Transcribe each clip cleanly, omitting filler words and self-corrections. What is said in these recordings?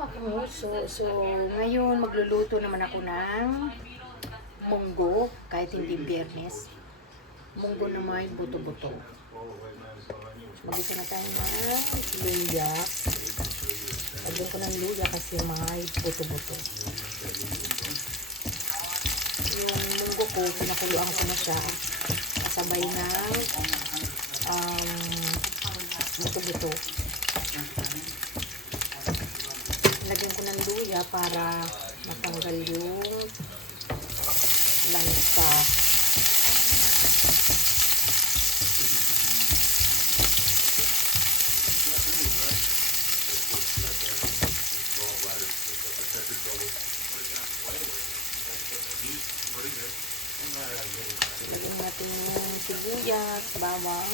mga kamuso. So, ngayon magluluto naman ako ng munggo, kahit hindi biyernes. Munggo na may buto-buto. Mag-isa na tayo ng luya. Lagyan ko ng luya kasi may buto-buto. Yung munggo ko, pinakuluan ko na siya. Kasabay ng buto-buto. Lagyan ko ng luya para matanggal yung lansa. Lagyan natin yung sibuyas, bawang.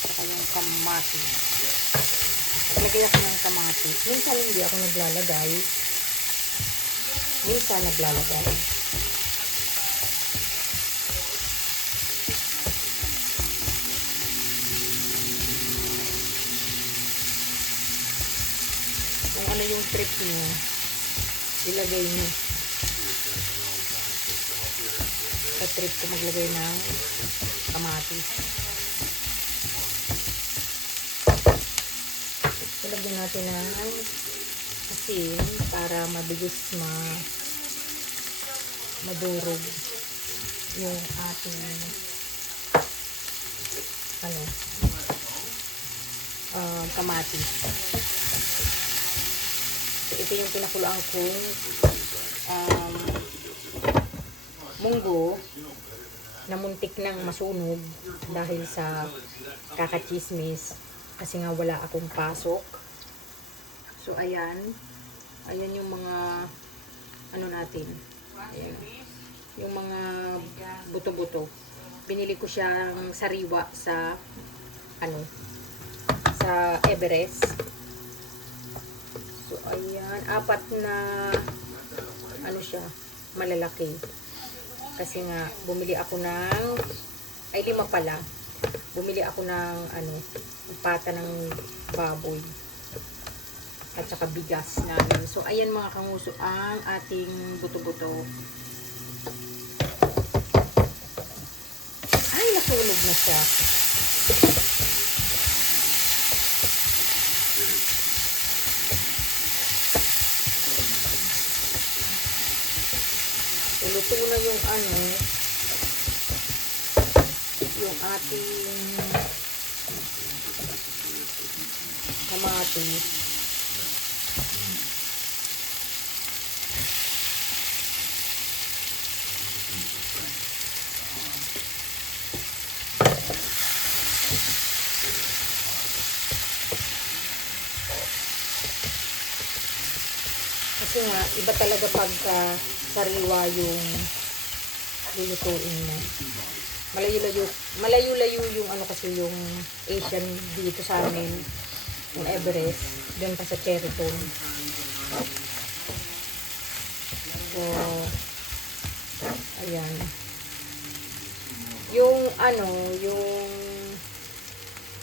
Saka yung kamatis. Naglagay ako ng kamatis. Minsan hindi ako naglalagay. Minsan naglalagay. Kung ano yung trip nyo, ilagay nyo. Sa trip ko maglagay ng kamatis. Ilagyan natin ng asin para mabilis madurog yung ating kamatis. So, ito yung pinakuluan kong munggo na muntik nang masunog dahil sa kakachismis kasi nga wala akong pasok. So ayan yung mga natin, ayan, yung mga buto-buto. Binili ko siyang sariwa sa sa Everest. So ayan, 4 na siya, malalaki. Kasi nga bumili ako ng 5 pala. Bumili ako ng pata ng baboy at saka bigas namin. So ayan mga kanguso ang ating buto-buto. Ay, nasunog na siya. Luto na yung yung ating kamatis. Kasi nga, iba talaga pagka sariwa yung lulutuin mo. Malayo-layo yung kasi yung Asian dito sa amin, yung Everest, doon pa sa Cheriton. So, ayan. Yung yung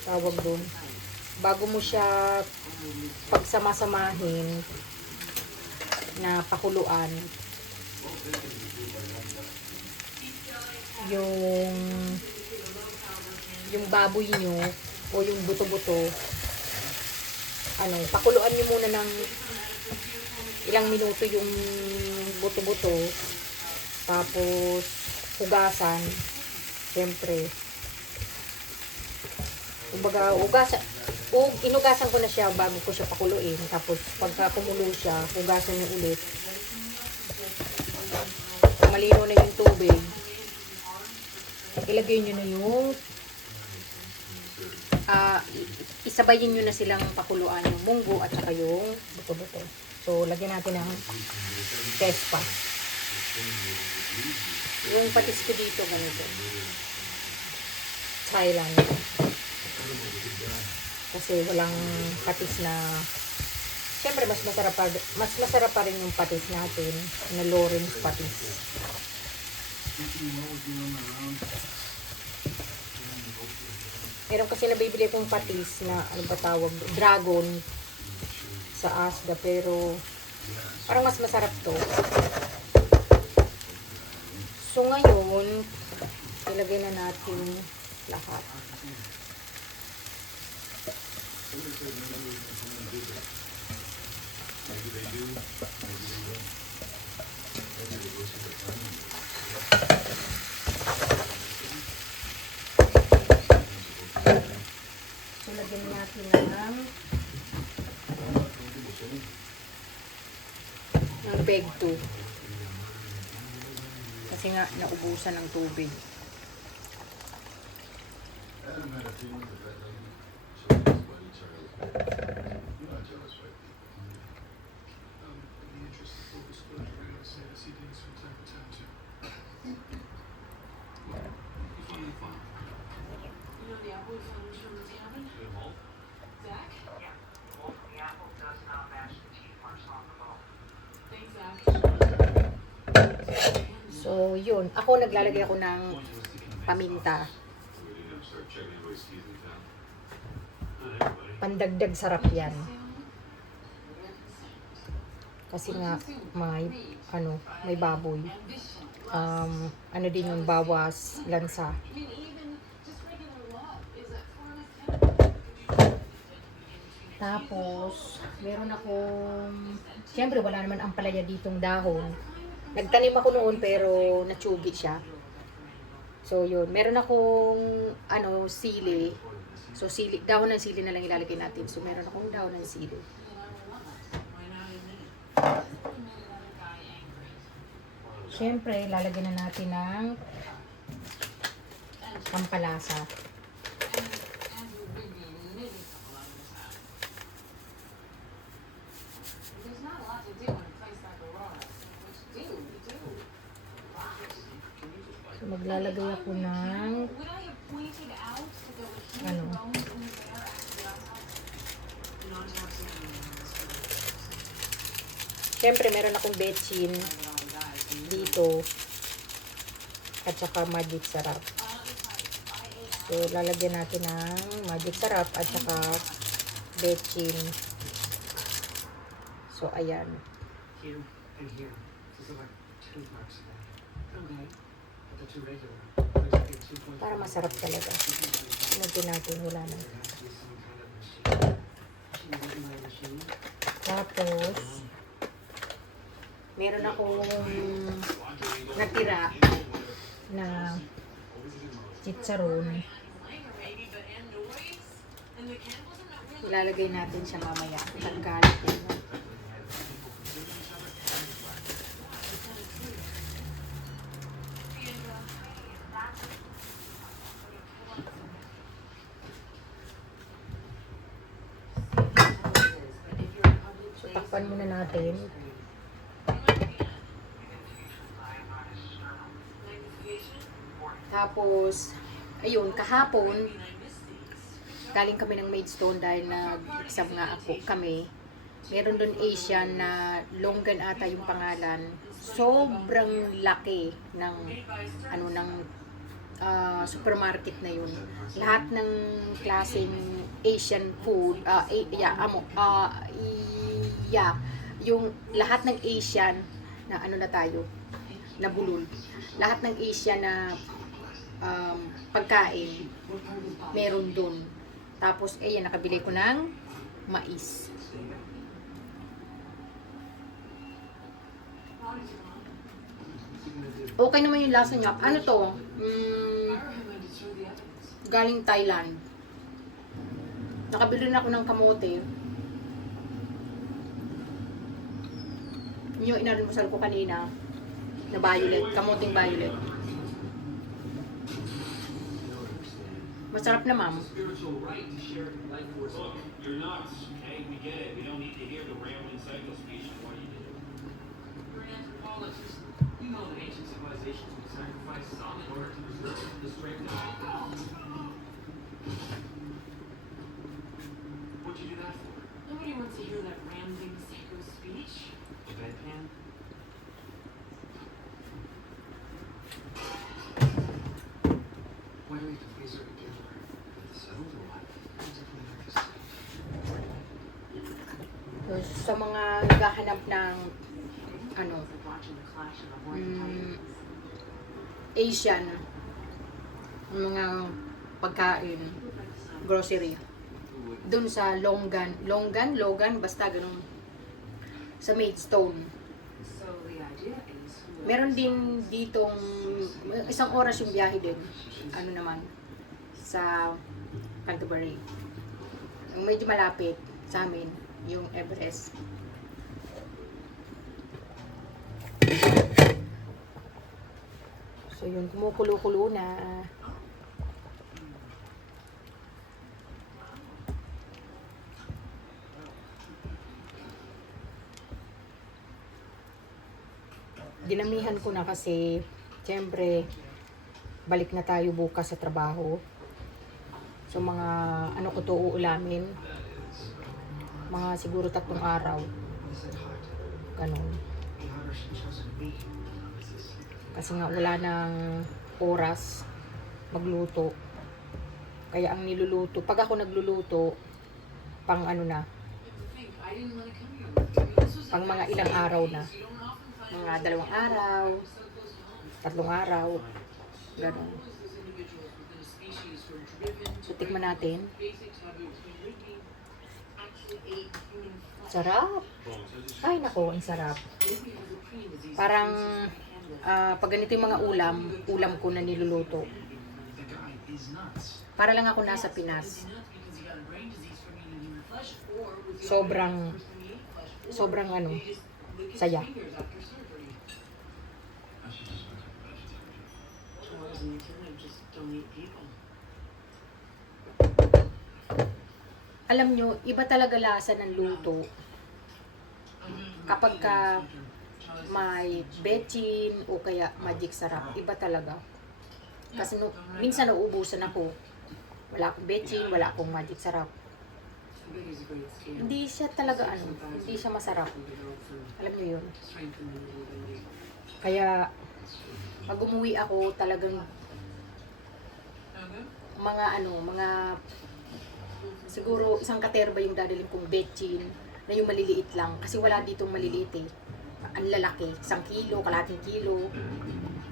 tawag doon, bago mo siya pagsama-samahin na pakuluan, yung baboy nyo o yung buto-buto, pakuluan nyo muna ng ilang minuto yung buto-buto, tapos hugasan, syempre. Kumbaga, inugasan ko na siya bago ko siya pakuluin. Tapos, pagka kumulo siya, hugasan nyo ulit. Malino na yung tubig. Ilagay nyo na yung isabayin nyo na silang pakuluan yung munggo at saka yung buto-buto. So, lagyan natin ng kespa. Yung patis ko dito, ganito. Thailand. Kasi walang patis na, siyempre mas masarap pa rin yung patis natin na Lawrence patis. Meron kasi nabibili kong patis na, ano ba tawag, dragon sa Asda, pero parang mas masarap to. So ngayon, ilagay na natin lahat. So lagyan natin ng bag 2. Kasi nga naubusan ng tubig. So, yun. Ako, naglalagay ako ng paminta. Pandagdag sarap yan. Kasi nga, may baboy. Ano din yung bawas lansa. Tapos, meron akong, siyempre wala naman ang palaya ditong dahon. Nagtanim ako noon pero natsugi siya. So yun, meron akong sili. So sili, dahon ng sili na lang ilalagay natin. So meron akong dahon ng sili. Siyempre, lalagyan na natin ng pampalasa. So, maglalagay ako ng siyempre, meron akong betchin dito at saka magic sarap. So, lalagyan natin ng magic sarap at saka betchin. So, ayan. Here and here. These are like 2 marks away. Okay. But the 2 regular. There's like 2.5. Para masarap talaga. Lagyan natin, wala na. There has to be some kind of machine. Machine. Tapos, meron akong natira na chicharon. Ilalagay natin siya mamaya. Tanggalit yan. So, takpan muna natin. Tapos, ayun, kahapon, galing kami ng Maidstone dahil nag-exam nga kami. Meron doon Asian na Longgan ata yung pangalan. Sobrang laki ng supermarket na yun. Lahat ng klaseng Asian food, yung lahat ng Asian na na bulol. Lahat ng Asian na pagkain meron dun. Tapos nakabili ko ng mais. Okay naman yung lasa niya. Ano to? Galing Thailand. Nakabili na ako ng kamote. Yung inalmusal ko kanina na violet, kamoting violet. Masarap na, ma'am. Spiritual right to share life force. Look, you're nuts, okay? We get it. We don't need to hear the rambling cycle speech of what you do. You're an anthropologist. You know that ancient civilizations would sacrifice some in order to preserve the strength of what'd you do that for? Nobody wants to hear that rambling psycho speech. The bedpan? Why do we have to face her together? So? sa mga naghahanap ng ano, Like watching the clash of the morning Asian, mga pagkain, grocery. Doon sa Logan, basta ganun. Sa Maidstone. So the idea is Meron din ditong, isang oras yung biyahe din. Ano naman, sa Canterbury. Yung medyo malapit sa amin, yung Everest. So yun, kumukulo-kulo na. Dinamihan ko na kasi, siyempre, balik na tayo bukas sa trabaho. So mga, ano ko to uulamin, mga siguro 3 araw. Ganun. Kasi nga wala nang oras magluto. Kaya ang niluluto, pag ako nagluluto, pang ano na, pang mga ilang araw na. Mga 2 araw, 3 araw, gano'n. So, tikman natin. Sarap! Ay, nako, ang sarap. Parang, pag ganito yung mga ulam ko na niluluto. Para lang ako nasa Pinas. Sobrang ano, saya. Alam nyo, iba talaga lasa ng luto kapag ka may bechin o kaya magic sarap. Iba talaga. Kasi minsan nauubusan ako. Wala akong bechin, wala akong magic sarap. Hindi siya talaga hindi siya masarap. Alam nyo yun. Kaya, pag umuwi ako, talagang mga siguro isang katerba yung dadalhin kong bechin na yung maliliit lang. Kasi wala ditong maliliit eh. Ang lalaki, 1 kilo, kalahating kilo.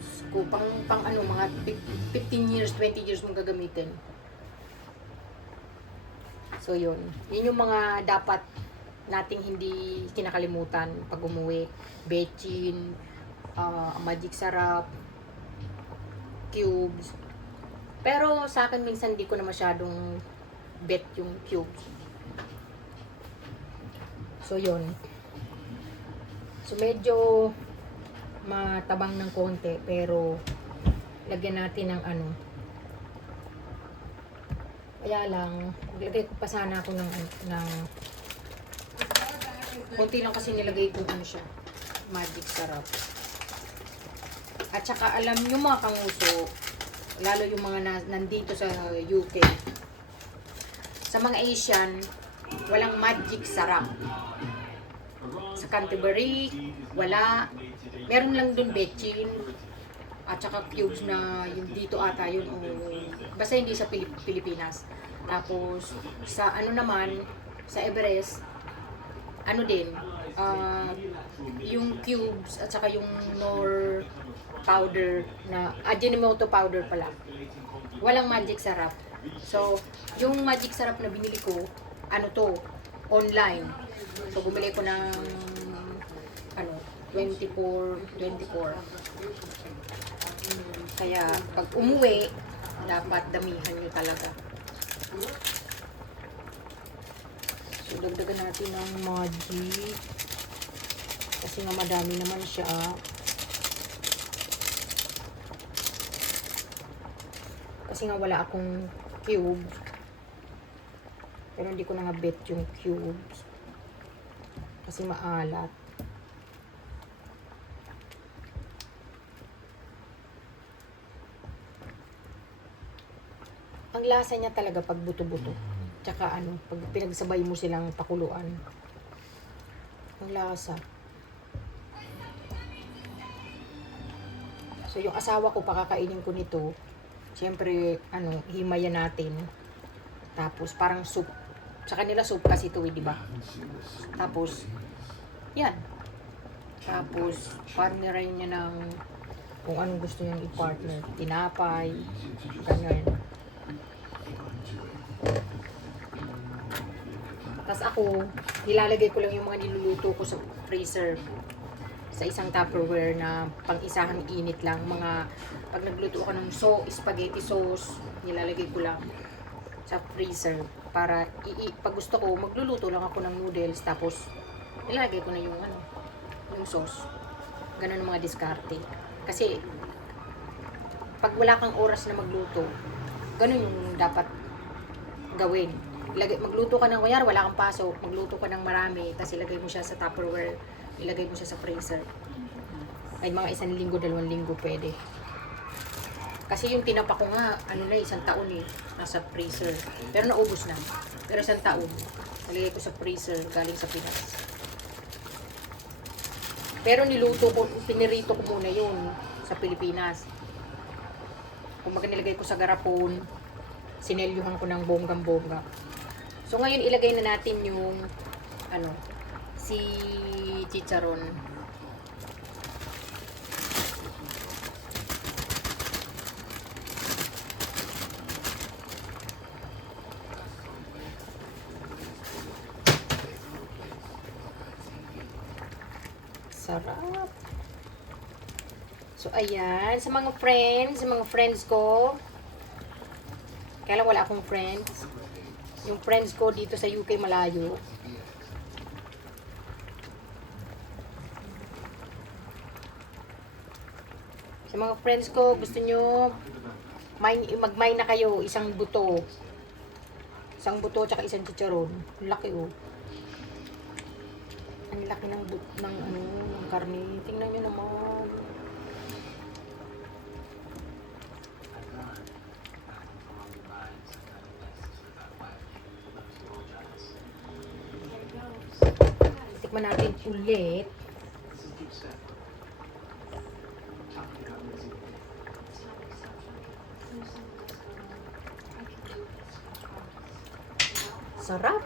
So, pang mga 15 years, 20 years mong gagamitin. So, yun. Yun yung mga dapat nating hindi kinakalimutan pag umuwi. Bechin, magic sarap, cubes. Pero sa akin minsan di ko na masyadong bet yung cubes. So, yun. So, medyo matabang ng konti, pero lagyan natin ng kaya lang, maglagay ko pa sana ako ng konti lang kasi nilagay ko siya, magic sarap. At saka alam nyo mga kanguso, lalo yung mga nandito sa UK, sa mga Asian, walang magic sarap. Sa Canterbury, wala. Meron lang dun bechin at saka cubes na yung dito ata yun o basta hindi sa Pilipinas. Tapos sa naman sa Everest din yung cubes at saka yung Knorr powder na Ajinomoto powder pala. Walang magic sarap. So yung magic sarap na binili ko online. So bumili ko ng 24. Kaya pag umuwi, dapat damihan nyo talaga. So dagdagan natin ng magic. Kasi nga madami naman siya. Kasi nga wala akong cube. Pero hindi ko na nga bet yung cubes. Kasi maalat. Ang lasa niya talaga pag buto-buto. Tsaka pag pinagsabay mo silang pakuluan. Ang lasa. So yung asawa ko, pakakainin ko nito. Siyempre, himayan natin. Tapos parang soup. Sa kanila soup kasi ito, di ba? Tapos, yan. Tapos, partnerin niya ng kung anong gusto niyang i-partner. Tinapay, ganyan. Tapos ako, nilalagay ko lang yung mga niluluto ko sa freezer. Sa isang Tupperware na pang-isahang init lang. Mga, pag nagluto ako ng spaghetti sauce, nilalagay ko lang sa freezer. Para, pag gusto ko, magluluto lang ako ng noodles. Tapos, nilalagay ko na yung, yung sauce. Ganun ang mga diskarte. Kasi, pag wala kang oras na magluto, ganun yung dapat gawin. Magluto ka ng kunyari, wala kang pasok, magluto ka ng marami, tapos ilagay mo siya sa Tupperware, ilagay mo siya sa freezer. Ay mga 1 linggo, 2 linggo pwede. Kasi yung tinapa ko nga, 1 taon nasa freezer. Pero naubos na. Pero 1 taon, nalagay ko sa freezer, galing sa Pinas. Pero niluto ko, pinirito ko muna yun sa Pilipinas. Kung nilagay ko sa garapon, sinelyuhan ko ng bonggang-bongga. So ngayon ilagay na natin yung si chicharon. Sarap. So ayan, sa mga friends ko. Kaya lang wala akong friends. Yung friends ko dito sa UK malayo. Sa mga friends ko, gusto nyo mag-mine na kayo, isang buto. Isang buto tsaka isang chicharon. Laki Ang laki ng ng karne. Tingnan nyo naman. Tikman natin ulit. Sarap.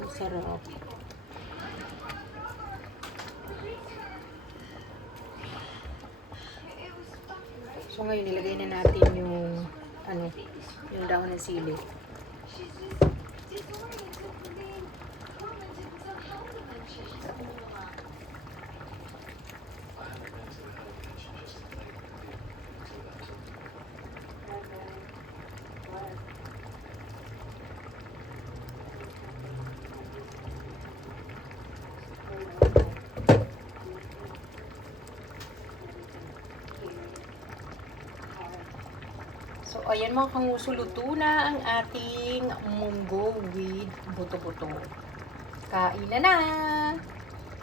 Ang sarap. So ngayon nilagay na natin yung yung dahon ng sili. So, ayan mga kanguso, luto na ang ating munggo with buto-buto. Kain na na!